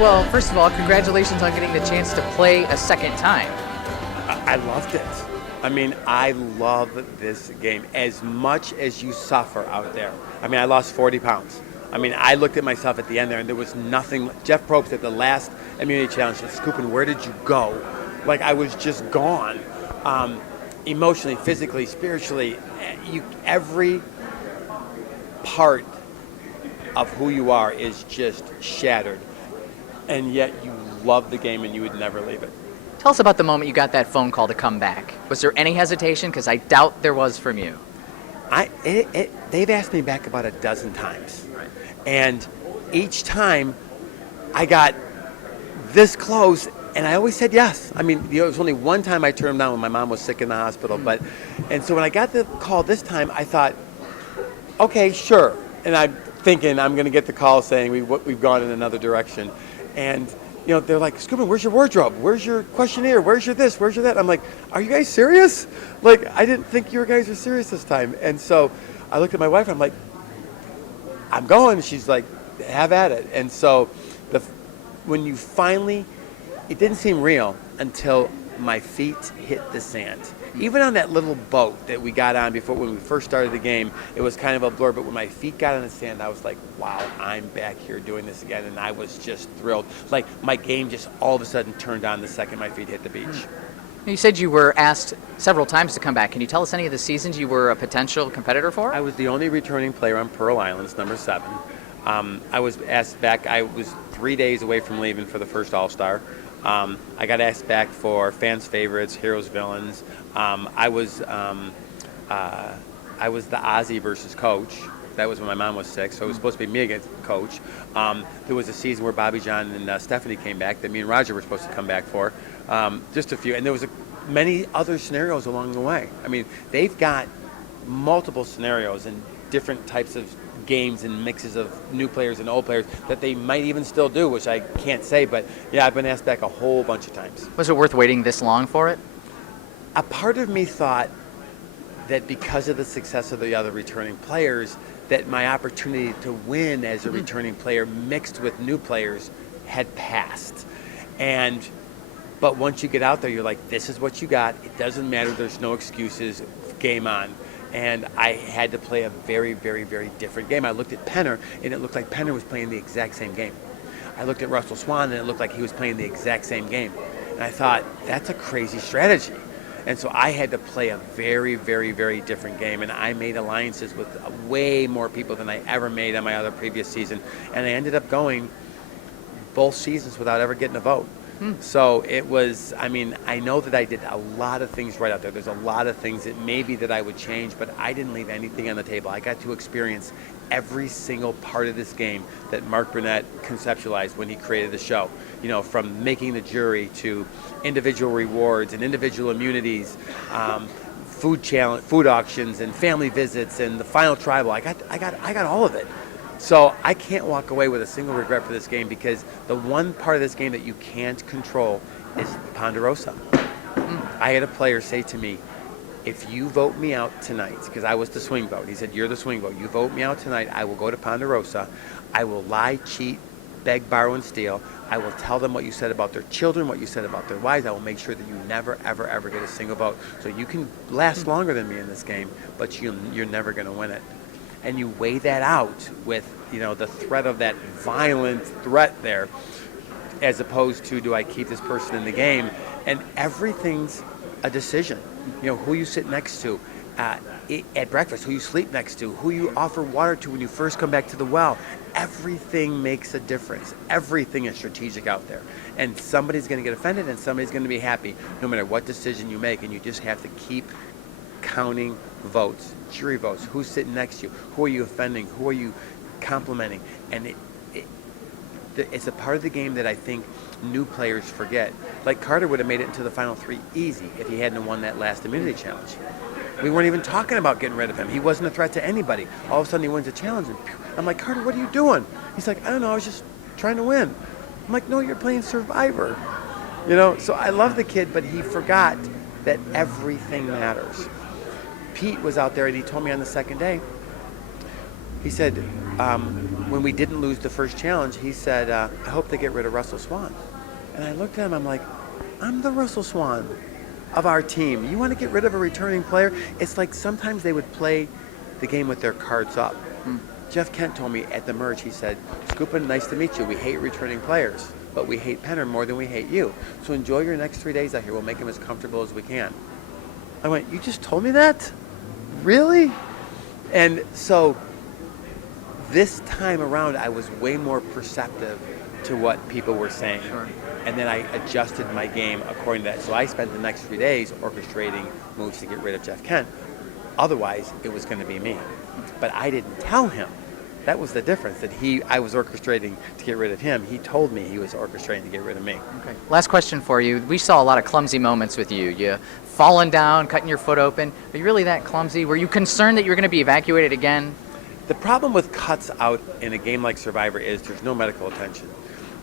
Well, first of all, congratulations on getting the chance to play a second time. I loved it. I mean, I love this game as much as you suffer out there. I mean, I lost 40 pounds. I mean, I looked at myself at the end there, and there was nothing. Jeff Probst at the last immunity challenge said, Skupin, where did you go? Like, I was just gone. Emotionally, physically, spiritually, every part of who you are is just shattered. And yet you love the game and you would never leave it. Tell us about the moment you got that phone call to come back. Was there any hesitation? Because I doubt there was from you. They've asked me back about a dozen times. Right. And each time I got this close, and I always said yes. I mean, there was only one time I turned them down when my mom was sick in the hospital. And so when I got the call this time, I thought, okay, sure. And I'm thinking I'm going to get the call saying we've gone in another direction. And they're like, Skupin, where's your wardrobe? Where's your questionnaire? Where's your this? Where's your that? I'm like, are you guys serious? Like, I didn't think you guys were serious this time. And so I looked at my wife, and I'm like, I'm going. She's like, have at it. And so when you finally, it didn't seem real until my feet hit the sand. Even on that little boat that we got on before when we first started the game, it was kind of a blur. But when my feet got on the sand, I was like, wow, I'm back here doing this again. And I was just thrilled. Like, my game just all of a sudden turned on the second my feet hit the beach. You said you were asked several times to come back. Can you tell us any of the seasons you were a potential competitor for? I was the only returning player on Pearl Islands, number 7. I was asked back. I was 3 days away from leaving for the first All-Star. I got asked back for fans' favorites, heroes, villains. I was the Ozzy versus Coach. That was when my mom was sick, so it was supposed to be me against Coach. There was a season where Bobby John and Stephanie came back that me and Roger were supposed to come back for. Just a few, and there was many other scenarios along the way. I mean, they've got multiple scenarios and different types of games and mixes of new players and old players that they might even still do, which I can't say, but yeah, I've been asked back a whole bunch of times. Was it worth waiting this long for it? A part of me thought that because of the success of the other returning players, that my opportunity to win as a returning player mixed with new players had passed. But once you get out there, you're like, this is what you got. It doesn't matter. There's no excuses. Game on. And I had to play a very, very, very different game. I looked at Penner, and it looked like Penner was playing the exact same game. I looked at Russell Swan, and it looked like he was playing the exact same game. And I thought, that's a crazy strategy. And so I had to play a very, very, very different game. And I made alliances with way more people than I ever made on my other previous season. And I ended up going both seasons without ever getting a vote. So it was, I mean, I know that I did a lot of things right out there. There's a lot of things that maybe that I would change, but I didn't leave anything on the table. I got to experience every single part of this game that Mark Burnett conceptualized when he created the show. From making the jury to individual rewards and individual immunities, food auctions and family visits and the final tribal. I got all of it. So I can't walk away with a single regret for this game because the one part of this game that you can't control is Ponderosa. I had a player say to me, if you vote me out tonight, because I was the swing vote, he said, you're the swing vote, you vote me out tonight, I will go to Ponderosa, I will lie, cheat, beg, borrow, and steal. I will tell them what you said about their children, what you said about their wives. I will make sure that you never, ever, ever get a single vote. So you can last longer than me in this game, but you're never going to win it. And you weigh that out with, the threat of that violent threat there, as opposed to, do I keep this person in the game? And everything's a decision. Who you sit next to at breakfast, who you sleep next to, who you offer water to when you first come back to the well. Everything makes a difference. Everything is strategic out there. And somebody's going to get offended and somebody's going to be happy, no matter what decision you make. And you just have to keep counting votes, jury votes, who's sitting next to you, who are you offending, who are you complimenting, and it's a part of the game that I think new players forget. Like Carter would have made it into the final 3 easy if he hadn't won that last immunity challenge. We weren't even talking about getting rid of him. He wasn't a threat to anybody. All of a sudden he wins a challenge, and I'm like, Carter, what are you doing? He's like, I don't know, I was just trying to win. I'm like, no, you're playing Survivor. So I love the kid, but he forgot that everything matters. Pete was out there and he told me on the second day, he said, when we didn't lose the first challenge, he said, I hope they get rid of Russell Swan. And I looked at him, I'm like, I'm the Russell Swan of our team. You want to get rid of a returning player? It's like sometimes they would play the game with their cards up. Jeff Kent told me at the merge, he said, Skupin, nice to meet you. We hate returning players, but we hate Penner more than we hate you. So enjoy your next 3 days out here. We'll make them as comfortable as we can. I went, you just told me that? Really? And so this time around, I was way more perceptive to what people were saying. Sure. And then I adjusted my game according to that. So I spent the next 3 days orchestrating moves to get rid of Jeff Kent. Otherwise, it was going to be me. But I didn't tell him. That was the difference, that I was orchestrating to get rid of him. He told me he was orchestrating to get rid of me. Okay. Last question for you. We saw a lot of clumsy moments with you. You falling down, cutting your foot open. Are you really that clumsy? Were you concerned that you were going to be evacuated again? The problem with cuts out in a game like Survivor is there's no medical attention.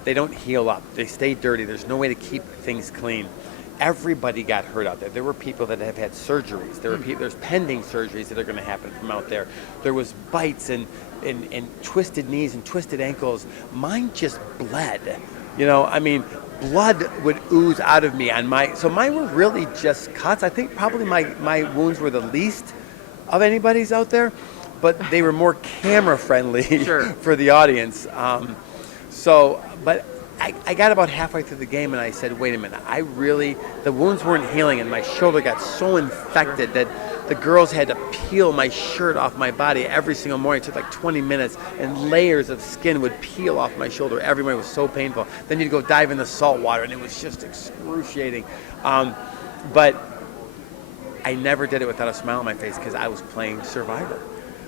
They don't heal up. They stay dirty. There's no way to keep things clean. Everybody got hurt out there. There were people that have had surgeries. There's pending surgeries that are going to happen from out there. There was bites and twisted knees and twisted ankles. Mine just bled. I mean, blood would ooze out of me so mine were really just cuts. I think probably my wounds were the least of anybody's out there, but they were more camera friendly Sure. for the audience. But I got about halfway through the game and I said, wait a minute, the wounds weren't healing and my shoulder got so infected that the girls had to peel my shirt off my body every single morning. It took like 20 minutes and layers of skin would peel off my shoulder every morning. It was so painful. Then you'd go dive in the salt water and it was just excruciating. But I never did it without a smile on my face because I was playing Survivor.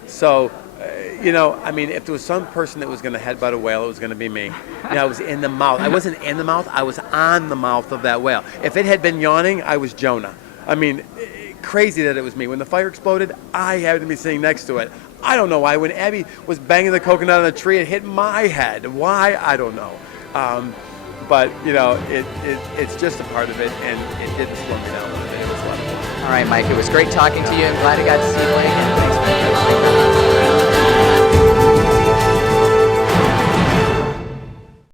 So, if there was some person that was going to headbutt a whale, it was going to be me. I was in the mouth. I wasn't in the mouth. I was on the mouth of that whale. If it had been yawning, I was Jonah. Crazy that it was me. When the fire exploded, I happened to be sitting next to it. I don't know why. When Abby was banging the coconut on the tree, it hit my head. Why? I don't know. But it's just a part of it, and it didn't slow me down. It was a lot of fun. All right, Mike, it was great talking to you. I'm glad I got to see you play again.